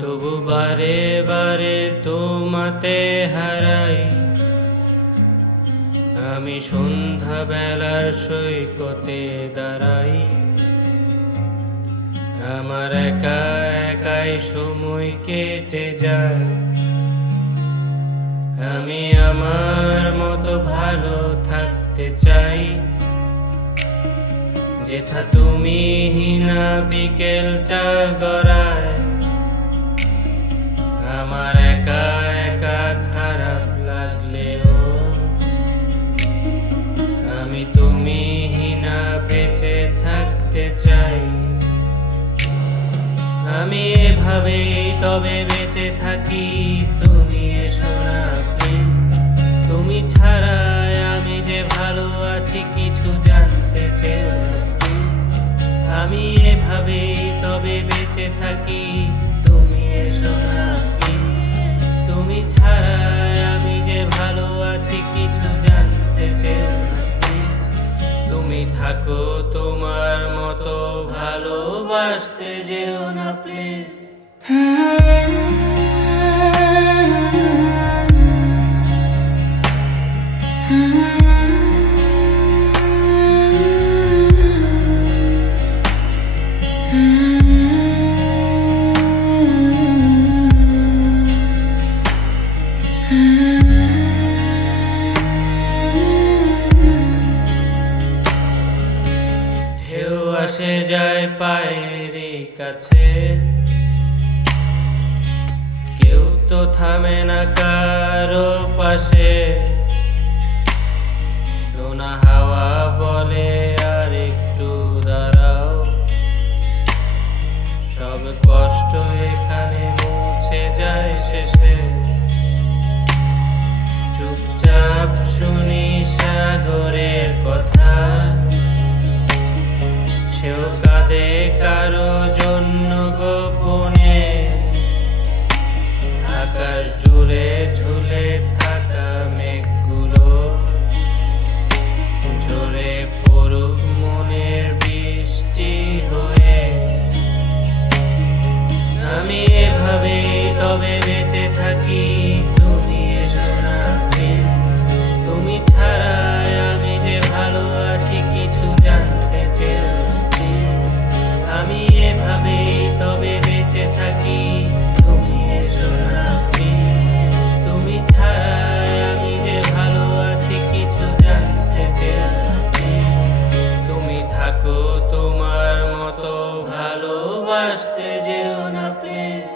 তবু বারে বারে তোমাতে হারাই। আমি সন্ধ্যা বেলার সৈকতে দাঁড়াই, আমার একা একাই সময় কেটে যায়। আমি আমার মতো ভালো থাকতে চাই, যেথা তুমি হিনা বিকেলটা গড়ায়। আমার একা একা খারাপ লাগলেও আমি তুমি হিনা বেঁচে থাকতে চাই। আমি এভাবেই তবে বেঁচে থাকি, তুমি এসো না প্লিজ। তুমি ছাড়া আমি যে ভালো আছি কিছু জানতে চেও না প্লিজ। আমি এভাবেই তবে বেঁচে থাকি, তুমি এসো না প্লিজ। তুমি ছাড়া আমি যে ভালো আছি কিছু জানতে চেও না প্লিজ। তুমি থাকো তোমার মতো, ভালোবাসতে যেও না প্লিজ। ঢেউ আসে যায় পায়ের কাছে, কেউ তো থামে না কারো পাশে। নোনা হাওয়া বলে আর একটু দাঁড়াও, সব কষ্ট এখানে মুছে যায় শেষে। চুপচাপ শুনি সাগরের কথা, সেও কাঁদে কারো জন্য গোপনে। আকাশ জুড়ে ঝুলে থাকা মেঘগুলো ঝরে পড়ুক মনের বৃষ্টি হয়ে। আমি এভাবেই তবে বেঁচে থাকি, তুমি এসো না প্লিজ। তুমি ছাড়া আমি যে ভালো আছি কিছু জানতে চেও না প্লিজ। আমি এভাবেই তবে বেঁচে থাকি, তুমি এসো না প্লিজ। তুমি ছাড়া আমি যে ভালো আছি কিছু জানতে চেও না প্লিজ। তুমি থাকো তোমার মতো, ভালোবাসতে যেও না প্লিজ।